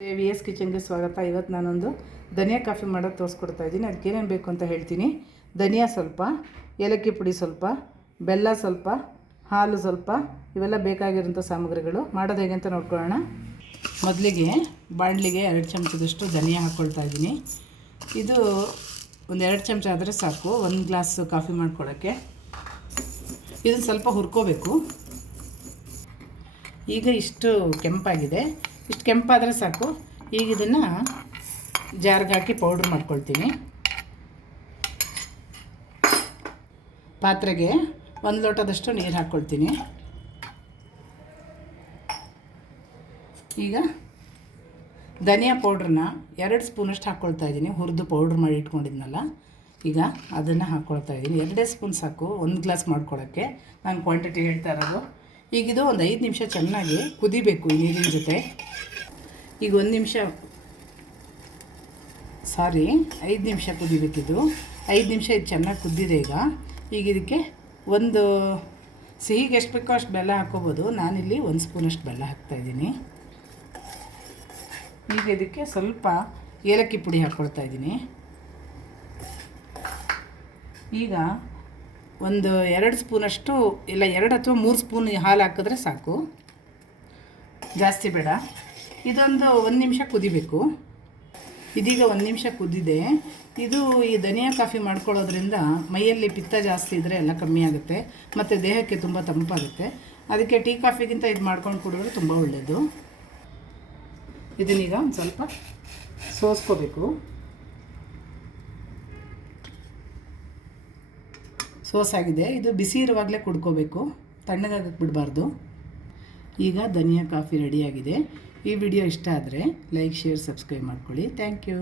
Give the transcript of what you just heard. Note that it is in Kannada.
ವಿ ಎಸ್ ಕಿಚನ್ಗೆ ಸ್ವಾಗತ. ಇವತ್ತು ನಾನೊಂದು ಧನಿಯಾ ಕಾಫಿ ಮಾಡೋದು ತೋರಿಸ್ಕೊಡ್ತಾ ಇದ್ದೀನಿ. ಅದಕ್ಕೆ ಏನೇನು ಬೇಕು ಅಂತ ಹೇಳ್ತೀನಿ. ಧನಿಯಾ ಸ್ವಲ್ಪ, ಏಲಕ್ಕಿ ಪುಡಿ ಸ್ವಲ್ಪ, ಬೆಲ್ಲ ಸ್ವಲ್ಪ, ಹಾಲು ಸ್ವಲ್ಪ, ಇವೆಲ್ಲ ಬೇಕಾಗಿರೋಂಥ ಸಾಮಗ್ರಿಗಳು. ಮಾಡೋದು ಹೇಗೆ ಅಂತ ನೋಡ್ಕೊಳ್ಳೋಣ. ಮೊದಲಿಗೆ ಬಾಣಲಿಗೆ 2 ಚಮಚದಷ್ಟು ಧನಿಯಾ ಹಾಕ್ಕೊಳ್ತಾ ಇದ್ದೀನಿ. ಇದು ಒಂದು 2 ಚಮಚ ಆದರೆ ಸಾಕು ಒಂದು ಗ್ಲಾಸ್ ಕಾಫಿ ಮಾಡ್ಕೊಳ್ಳೋಕ್ಕೆ. ಇದನ್ನು ಸ್ವಲ್ಪ ಹುರ್ಕೋಬೇಕು. ಈಗ ಇಷ್ಟು ಕೆಂಪಾಗಿದೆ, ಇಷ್ಟು ಕೆಂಪಾದರೆ ಸಾಕು. ಈಗ ಇದನ್ನು ಜಾರ್ಗೆ ಹಾಕಿ ಪೌಡ್ರ್ ಮಾಡ್ಕೊಳ್ತೀನಿ. ಪಾತ್ರೆಗೆ 1 ಲೋಟದಷ್ಟು ನೀರು ಹಾಕ್ಕೊಳ್ತೀನಿ. ಈಗ ಧನಿಯಾ ಪೌಡ್ರನ್ನ 2 ಸ್ಪೂನಷ್ಟು ಹಾಕ್ಕೊಳ್ತಾ ಇದ್ದೀನಿ. ಹುರಿದು ಪೌಡ್ರ್ ಮಾಡಿ ಇಟ್ಕೊಂಡಿದ್ನಲ್ಲ, ಈಗ ಅದನ್ನು ಹಾಕ್ಕೊಳ್ತಾ ಇದ್ದೀನಿ. 2 ಸ್ಪೂನ್ ಸಾಕು ಒಂದು ಗ್ಲಾಸ್ ಮಾಡ್ಕೊಳ್ಳೋಕ್ಕೆ. ನಾನು ಕ್ವಾಂಟಿಟಿ ಹೇಳ್ತಾ ಇರೋದು. ಈಗಿದು ಒಂದು 5 ನಿಮಿಷ ಚೆನ್ನಾಗಿ ಕುದಿಬೇಕು ಈ ನೀರಿನ ಜೊತೆ. ಈಗ 5 ನಿಮಿಷ ಕುದಿಬೇಕಿದು. 5 ನಿಮಿಷ ಇದು ಚೆನ್ನಾಗಿ ಕುದ್ದಿದೆ. ಈಗ ಇದಕ್ಕೆ ಒಂದು ಸಿಹಿಗೆ ಎಷ್ಟು ಬೇಕೋ ಅಷ್ಟು ಬೆಲ್ಲ ಹಾಕ್ಕೋಬೋದು. ನಾನಿಲ್ಲಿ 1 ಸ್ಪೂನಷ್ಟು ಬೆಲ್ಲ ಹಾಕ್ತಾಯಿದ್ದೀನಿ. ಈಗ ಇದಕ್ಕೆ ಸ್ವಲ್ಪ ಏಲಕ್ಕಿ ಪುಡಿ ಹಾಕ್ಕೊಳ್ತಾ ಇದ್ದೀನಿ. ಈಗ ಒಂದು 2 ಸ್ಪೂನಷ್ಟು ಇಲ್ಲ 2 ಅಥವಾ 3 ಸ್ಪೂನ್ ಹಾಲು ಹಾಕಿದ್ರೆ ಸಾಕು, ಜಾಸ್ತಿ ಬೇಡ. ಇದೊಂದು 1 ನಿಮಿಷ ಕುದಿಬೇಕು. ಇದೀಗ 1 ನಿಮಿಷ ಕುದ್ದಿದೆ. ಇದು ಈ ಧನಿಯಾ ಕಾಫಿ ಮಾಡ್ಕೊಳ್ಳೋದ್ರಿಂದ ಮೈಯಲ್ಲಿ ಪಿತ್ತ ಜಾಸ್ತಿ ಇದ್ದರೆ ಎಲ್ಲ ಕಮ್ಮಿ ಆಗುತ್ತೆ ಮತ್ತು ದೇಹಕ್ಕೆ ತುಂಬ ತಂಪಾಗುತ್ತೆ. ಅದಕ್ಕೆ ಟೀ ಕಾಫಿಗಿಂತ ಇದು ಮಾಡ್ಕೊಂಡು ಕುಡಿದ್ರೆ ತುಂಬ ಒಳ್ಳೆಯದು. ಇದನ್ನೀಗ ಒಂದು ಸ್ವಲ್ಪ ಸೋಸ್ಕೋಬೇಕು. ಸೋಸಾಗಿದೆ. ಇದು ಬಿಸಿ ಇರುವಾಗಲೇ ಕುಡ್ಕೋಬೇಕು, ತಣ್ಣಗಾಗಕ್ಕೆ ಬಿಡಬಾರ್ದು. ಈಗ ಧನಿಯಾ ಕಾಫಿ ರೆಡಿಯಾಗಿದೆ. ಈ ವಿಡಿಯೋ ಇಷ್ಟ ಆದರೆ ಲೈಕ್, ಶೇರ್, ಸಬ್ಸ್ಕ್ರೈಬ್ ಮಾಡ್ಕೊಳ್ಳಿ. Thank you.